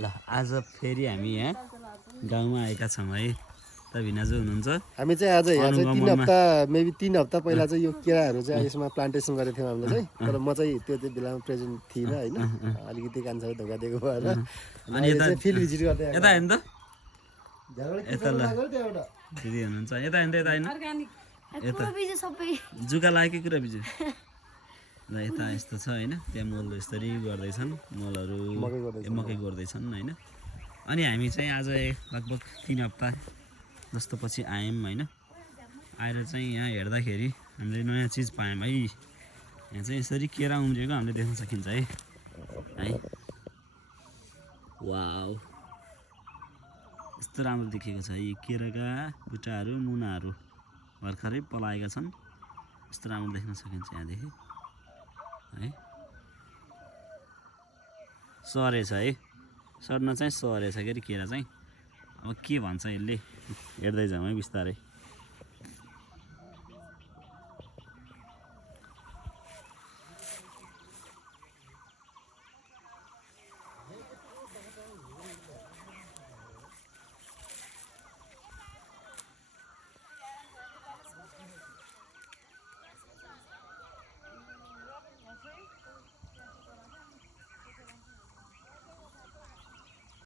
ल आज फेरि हामी यहाँ गाउँमा आएका छौँ है त भिनाजु हुनुहुन्छ हामी चाहिँ आज यहाँ चाहिँ 3 हप्ता मेबी 3 हप्ता पहिला चाहिँ यो केराहरू चाहिँ यसमा प्लान्टेसन गरेको थियौँ हामीले चाहिँ तर म चाहिँ त्यो बेलामा प्रेजेन्ट थिइनँ होइन अलिकति कान्छाले धोका दिएको भएर अनि यता फिल्ड भिजिट गर्दै यता हेर्नु त यता ल दिदी हुनुहुन्छ यता हेर्नु त यता हेर्नु जुका लागेकै कुरा बिजु ल यता यस्तो छ होइन त्यहाँ मल यसरी गर्दैछन् मलहरू मकै गर्दैछन् होइन अनि हामी चाहिँ आज लगभग 3 हप्ता जस्तो पछि आयौँ होइन आएर चाहिँ यहाँ हेर्दाखेरि हामीले नयाँ चिज पायौँ है यहाँ चाहिँ यसरी केरा उम्रिएको हामीले देख्न सकिन्छ है वाउ यस्तो राम्रो देखिएको छ यी केराका बुट्टाहरू मुनाहरू भर्खरै पलाएका छन् यस्तो राम्रो देख्न सकिन्छ यहाँदेखि है सरेछ है सर्न चाहिँ सरेछ के अरे केरा चाहिँ अब के भन्छ यसले हेर्दै जाउँ है बिस्तारै